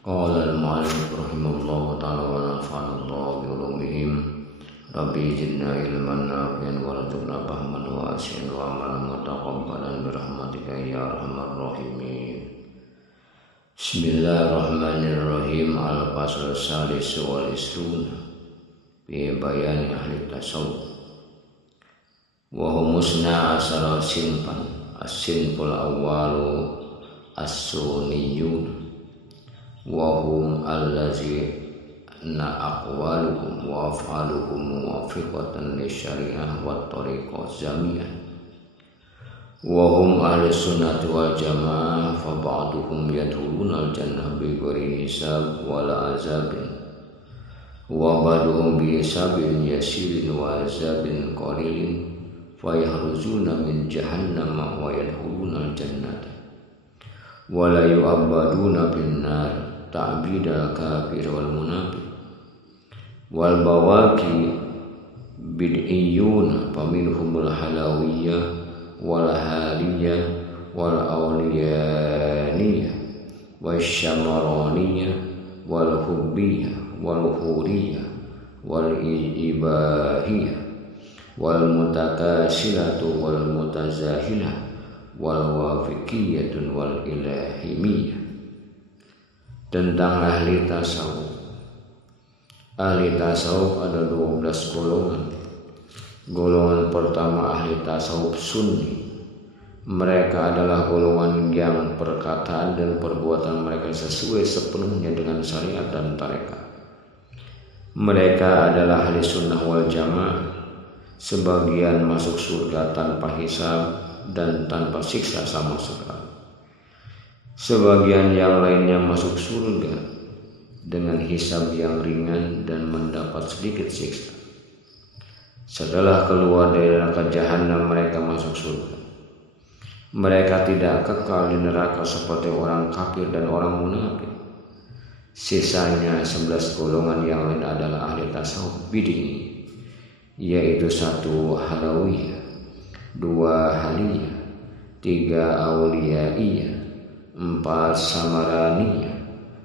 Qala al-mu'allif rahimahullahu ta'ala wa nafa'ana Allah bi ulumihim Rabbi zidna ilman nafi'an warzuqna fahman wasi'an wa amalan mutaqabbalan bi rahmatika ya arhamar rahimin. Bismillahirrahmanirrahim. Al-fasl salis wal isrun fi bayani ahli tasawuf wa hum musna asara sinfan as-sinful awwalu as-sunniyun wa hum allazina aqwaluhum wa af'aluhum muwafiqatan li syariah wa tariqah zamiyah wa hum ahli sunnati wal jamaah fa ba'duhum yadkhuluna al jannah bi ghairi hisab wala azabin wa ba'duhum bi hisabin yasirin wa azabin qalilin fa yahruzuna min jahannam wa yadkhuluna al jannata wa la yu'abbaduna bin nar ta'bidal kafir wal munafiq wal bawaki bid'iyun faminhumul halawiyah wal haliyah wal awliyaniyah wasyamaraniyah wal hubbiyah wal huriyah wal ibahiyah wal mutakasilatu wal mutazahilah wal wafiqiyatun wal ilahimiyah. Tentang ahli tasawuf. Ahli tasawuf ada 12 golongan. Golongan pertama ahli tasawuf sunni. Mereka adalah golongan yang perkataan dan perbuatan mereka sesuai sepenuhnya dengan syariat dan tarekat. Mereka adalah ahli sunnah wal jamaah. Sebagian masuk surga tanpa hisab dan tanpa siksa sama sekali. Sebagian yang lainnya masuk surga dengan hisab yang ringan dan mendapat sedikit siksa. Setelah keluar dari neraka jahanam mereka masuk surga. Mereka tidak kekal di neraka seperti orang kafir dan orang munafik. Sisanya 11 golongan yang lain adalah ahli tasawuf bid'i, yaitu 1 halawiyah, 2 haliyah, 3 awliyaiyah, 4 samaraniyah,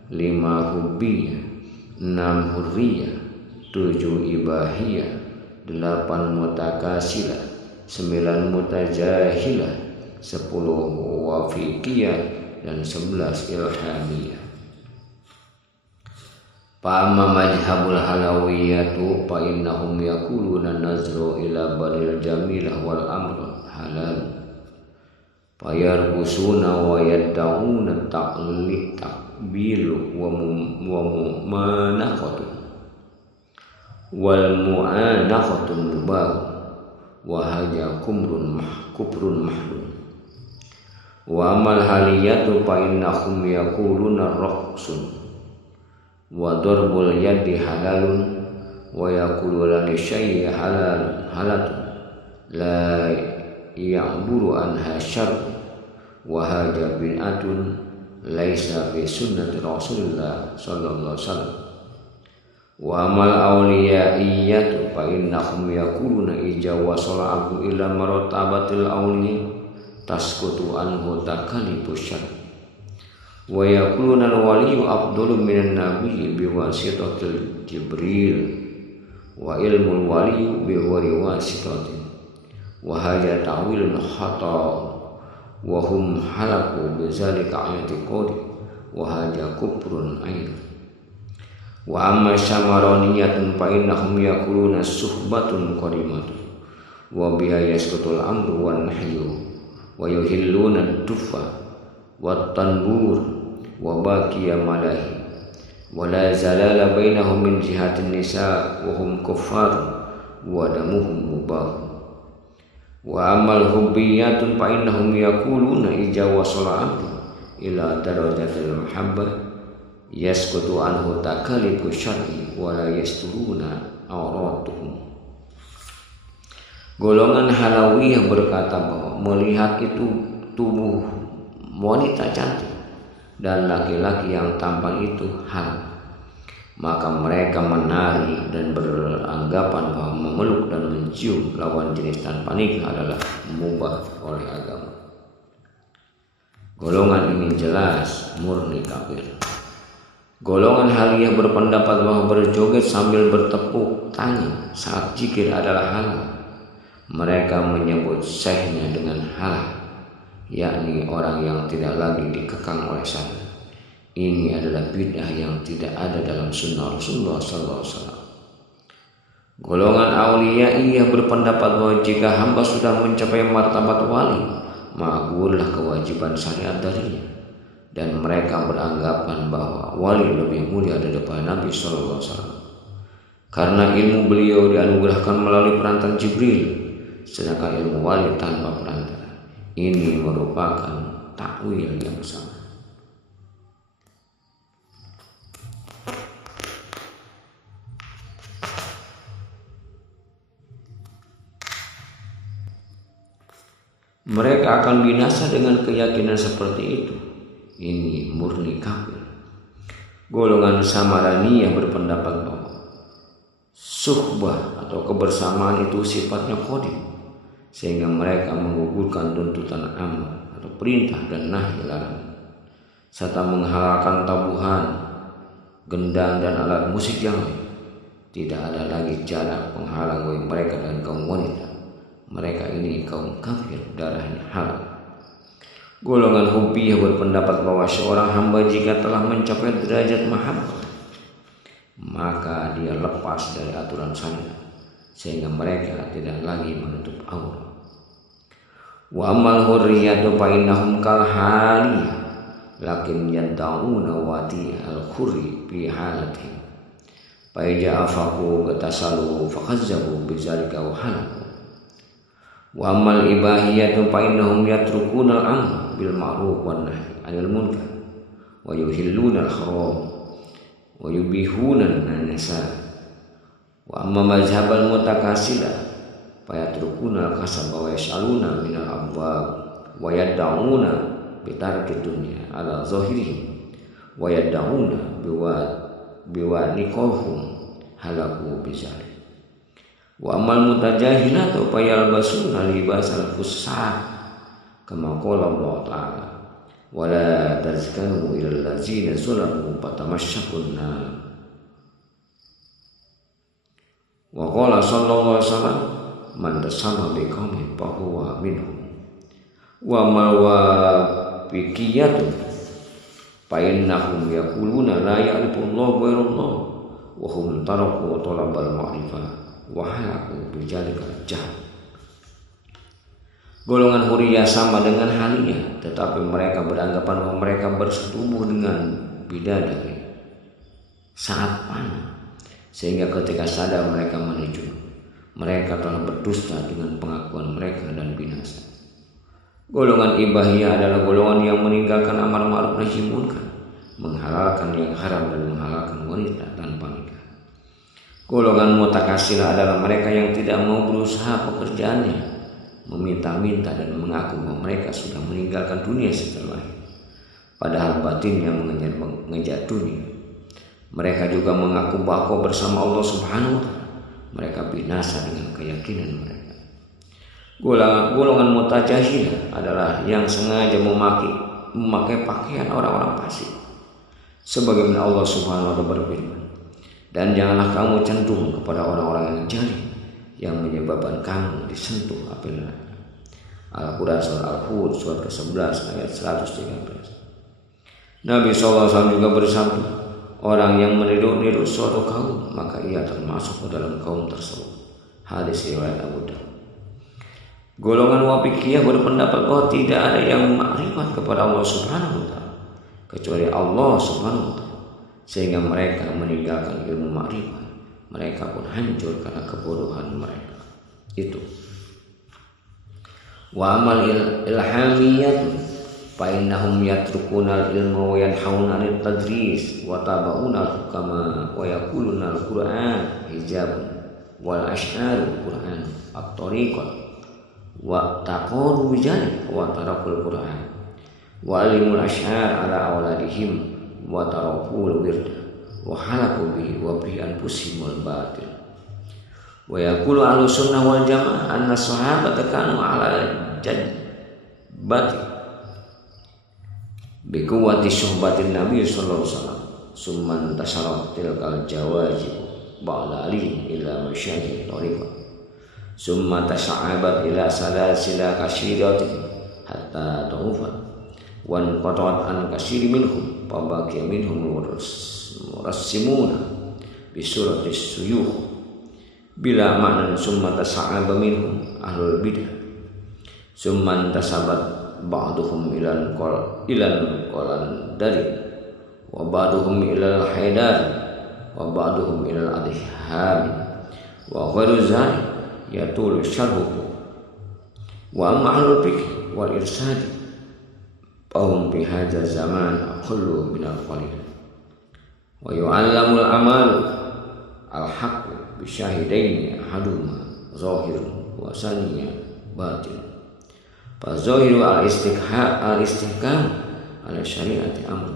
5 hubbiyah, 6 hurriyah, 7 ibahiyah, 8 mutakasilah, 9 mutajahilah, 10 wafiqiyah, dan 11 ilhamiyah. Fa'amma majhabul halawiyatu fa innahum yaquluna nazru ila baril jamilah wal amr halal fayarkusuna wa yadda'una ta'liq takbilu wa mu'manaqatu wal mu'anaqatu mubah wa haja kufrun mahlum wa amal haliyatu fa innahum yaquluna raqsun wa darbul yadi halalun wa yaquluna li syai'i halatun la ya'buru anha syarr wa hadha bid'atun laisa fi sunnati Rasulillah sallallahu alaihi wasallam wa amal awliyaiyatu fa innahum yaquluna ija wasala abdu ila martabatil awliya tasqutu anhu takalibus syarr wa yaquluna al-waliyyu afdalu minan nabiyyi biwasitatil jibril wa ilmul waliyyu biwari wasitatin wa hadha ta'wilun khata wa hum halaku bizalika i'tiqadi wa hadha kufrun aidan wa amma samaraniyatun fa innahum yaquluna suhbatun qadimatun wa biha yasqutul amru wan nahyu wa yuhilluna ad-dufa wat tanbur wa baqiya malahi wa la zalala bainahum min jihatin nisa wa hum kuffar wa damuhum mubah wa amal hubbiyatun fa innahum yaquluna ija wasala abdu ila darajatil mahabbah yasqutu anhu takalibu syar'i wa la yasturuna awratuhum. Golongan halawiyah berkata bahwa melihat itu tubuh wanita cantik dan laki-laki yang tampan itu halal, maka mereka menari dan beranggapan bahwa memeluk dan mencium lawan jenis tanpa nikah adalah mubah oleh agama. Golongan ini jelas murni kafir. Golongan haliyah berpendapat bahwa berjoget sambil bertepuk tangan saat zikir adalah halal. Mereka menyebut syekhnya dengan halal, yakni orang yang tidak lagi dikekang oleh syariat. Ini adalah bid'ah yang tidak ada dalam sunnah Rasulullah SAW. Golongan auliyaiyah berpendapat bahwa jika hamba sudah mencapai martabat wali, maka gugurlah kewajiban syariat darinya. Dan mereka beranggapan bahwa wali lebih mulia daripada Nabi SAW, karena ilmu beliau dianugerahkan melalui perantara Jibril, sedangkan ilmu wali tanpa perantara. Ini merupakan takwil yang salah. Mereka akan binasa dengan keyakinan seperti itu. Ini murni kafir. Golongan Samaraniyah berpendapat bahwa suhbah atau kebersamaan itu sifatnya qadim, sehingga mereka menggugurkan tuntutan amr atau perintah dan nahi larangan, serta menghalalkan tabuhan, gendang dan alat musik yang lain. Tidak ada lagi jarak penghalang bagi mereka dan kaum wanita. Mereka ini kaum kafir, darahnya halal. Golongan Hubiyah berpendapat bahwa seorang hamba jika telah mencapai derajat mahabbah, maka dia lepas dari aturan syariat, sehingga mereka tidak lagi menutup aurat. Wa amal hurriyatu fa innahum kal haliyah lakin yad'una wati al-khurri fi halatihim fa ja'afahu gatasalu fa khazzabu bizalika wa halaku. Wa amal ibahiyatu fa innahum yatrukuna al-amr bil ma'ruf wan nahy 'anil munkar wa yuhilluna al-haram wa yubihuna an-nisa. Wa amma mazhabal mutakasila fa yatrukuna al-kasab wa yas'aluna min al-abwab wa yad'una bi tarki dunya ala zahirihim wa yad'una biwa nikohum halaku bizalik. Wa amal mutajahilatu fa yalbasuna libasal fusah kama qala Allah ta'ala wa la tazkanu ilal ladzina zalamu fatamassyakun nar. Wa qala sallallahu alaihi wasallam man tasama bi qaumin fa huwa minhum. Wa ma wa fikiyatu fa innahum yaquluna la ya'rifullahu ghairallah wa hum taraku talabal ma'rifah wa halaku bijalikal jahl. Golongan Huriyah sama dengan halnya, tetapi mereka beranggapan bahwa mereka bersetubuh dengan bidadari saat panah, sehingga ketika sadar mereka menuju, mereka telah berdusta dengan pengakuan mereka dan binasa. Golongan Ibahiyah adalah golongan yang meninggalkan amar ma'ruf nahi munkar, menghalalkan yang haram dan menghalalkan wanita tanpa nikah. Golongan Mutakasilah adalah mereka yang tidak mau berusaha pekerjaannya, meminta-minta dan mengaku bahwa mereka sudah meninggalkan dunia setelah lahir, padahal batinnya mengejar dunia. Mereka juga mengaku bahwa bersama Allah Subhanahu wa Ta'ala. Mereka binasa dengan keyakinan mereka. Golongan Mutajahilah adalah yang sengaja memakai pakaian orang-orang fasik, sebagaimana Allah Subhanahu wa Ta'ala berfirman, dan janganlah kamu cenderung kepada orang-orang yang jalim, yang menyebabkan kamu disentuh api neraka. Al-Quran surah Al-Hud surat ke-11 ayat 113. Nabi SAW juga bersabda, orang yang meniru suatu kaum, maka ia termasuk ke dalam kaum tersebut. Hadis riwayat Abu Dawud. Golongan Wafikiyah berpendapat bahwa tidak ada yang makrifat kepada Allah Subhanahu wa Ta'ala kecuali Allah Subhanahu wa Ta'ala, sehingga mereka meninggalkan ilmu makrifat. Mereka pun hancur karena kebodohan mereka. Itu. Wa amal ilhamiyat fa innahum yatrukuna al-ilma wa yanhauna 'anil tadris wa tabauna al-hukama wa yaquluna al-Qur'an hijabun wal ash'arul Qur'an at-tariqat wa taqaru bijalik wa tarakul Qur'an wa alimul ash'ar ala auladihim wa tarakul wirda wa halaku bihi wa bi anfusihimul batil. Wa yaqulu ahlus sunnah wal jamaah anna sahabata kanu ala jadbati bi quwwati syuhbatin nabi sallallahu alaihi wasallam summan tasarat tilkal jawajib ba'da alihim ila masyajid tariqah summa tasa'abat ila salasila kasyiratin hatta ta'ufat wan qata'at an kasyiri minhum pabaki minhum murassimuna bisuratis suyuh bila maknan summa tasa'aba minhum ahlul bidah summan tasabat ba'duhum ilal qalan dari wa ba'duhum ilal haidar wa ba'duhum ilal adhham wa ghairu zalik yatul syarhuhu wa amma ahlul fiqh wal irsad fahum fi hadza zaman aqallu min al-qalil wa yu'allamul amal al-haqq bi syahidaini ahaduma zahirun wa saniyya batin fa zahiru al-istihkam ala syariati amr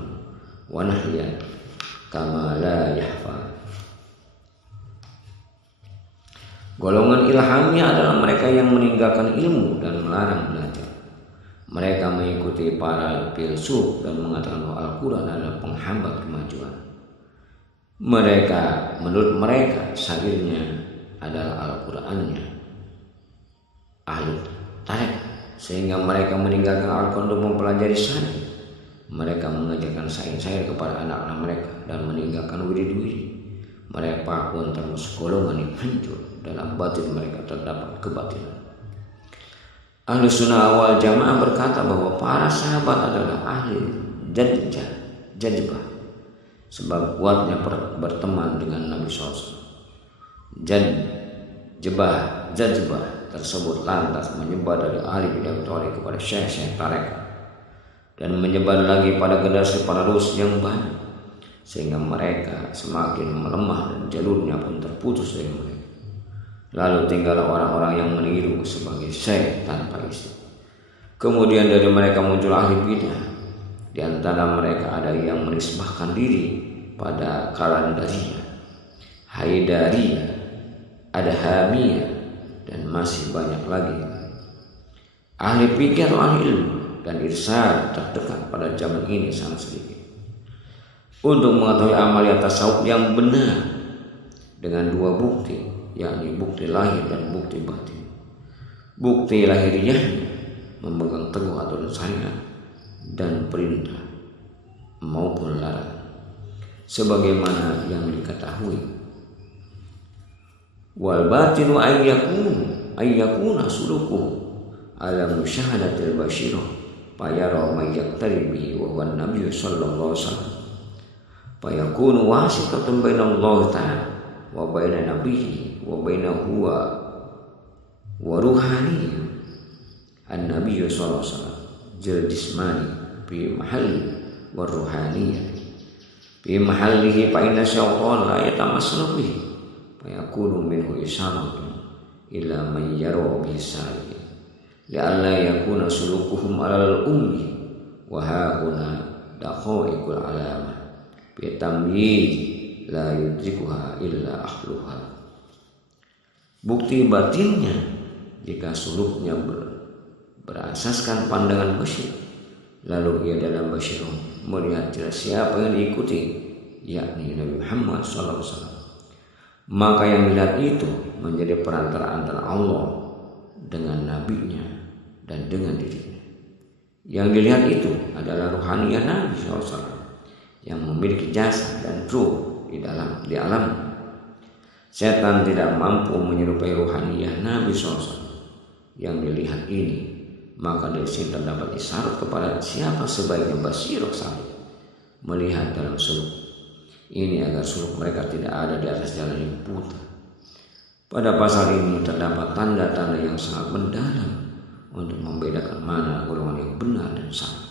wa nahyan kama la yahfa. Golongan ilhamiyah adalah mereka yang meninggalkan ilmu dan melarang belajar. Mereka mengikuti para filsuf dan mengatakan bahwa Al-Quran adalah penghambat kemajuan. Menurut mereka syairnya adalah Al-Qurannya ahli tarekat, sehingga mereka meninggalkan Al-Quran untuk mempelajari syariat. Mereka mengajarkan syair-syair kepada anak-anak mereka dan meninggalkan wirid-wirid. Mereka pun termasuk golongan yang hancur. Dalam batin mereka terdapat kebatilan. Ahlu sunnah wal jamaah berkata bahwa para sahabat adalah ahli jadbah, sebab kuatnya berteman dengan Nabi SAW. Jadbah tersebut lantas menyebar dari ahli bidah tarekat kepada syekh-syekh tarekat dan menyebar lagi pada generasi penerus yang banyak, sehingga mereka semakin melemah dan jalurnya pun terputus dari mereka. Lalu tinggallah orang-orang yang meniru sebagai syekh tanpa isi. Kemudian dari mereka muncul ahli bidah. Di antara mereka ada yang menisbahkan diri pada Qalandariyah, Haidariyah, Adhamiyah, dan masih banyak lagi. Ahli fikih atau ahli ilmu dan irsyad terdekat pada zaman ini sangat sedikit. Untuk mengetahui amaliyat tasawuf yang benar dengan dua bukti, yakni bukti lahir dan bukti batin. Bukti lahiriahnya memegang teguh aturan syariat dan perintah maupun larangan, sebagaimana yang diketahui. Wal batinu ayyakuna sulukuhu ala musyahadatil basyirah fayara may yaqtaribi wa huwa an-nabiy sallallahu alaihi wasallam fayakunu wasitatan bainallahi ta'ala wa baina nabiyyi wa bainahu wa ruhani an-nabiy sallallahu alaihi wasallam jil jismani fi mahalli wa ruhaniyah fi mahallihi fa inna syaitan la yatamassalu bihi fayakunu minhu isyaratun ila man yara bisari la'alla yakuna sulukuhum alal ummi wa hauna daqaiqul alamah bi tamyiz la yudrikuha illa ahluha. Bukti batinnya jika suluknya berasaskan pandangan basyir, lalu ia dalam basyirah melihat siapa yang diikuti, yakni Nabi Muhammad SAW, maka yang dilihat itu menjadi perantara antara Allah dengan nabinya dan dengan dirinya. Yang dilihat itu adalah ruhaniyah Nabi SAW yang memiliki jasad dan ruh di alam. Setan tidak mampu menyerupai ruhaniyah Nabi SAW yang dilihat ini. Maka dari sini terdapat isyarat kepada siapa sebaiknya basirah salih melihat dalam suluk ini agar suluk mereka tidak ada di atas jalan yang buta. Pada pasal ini terdapat tanda-tanda yang sangat mendalam untuk membedakan mana golongan yang benar dan salah,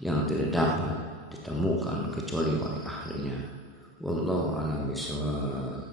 yang tidak dapat ditemukan kecuali oleh ahlinya. Wallahu a'lam bishawab.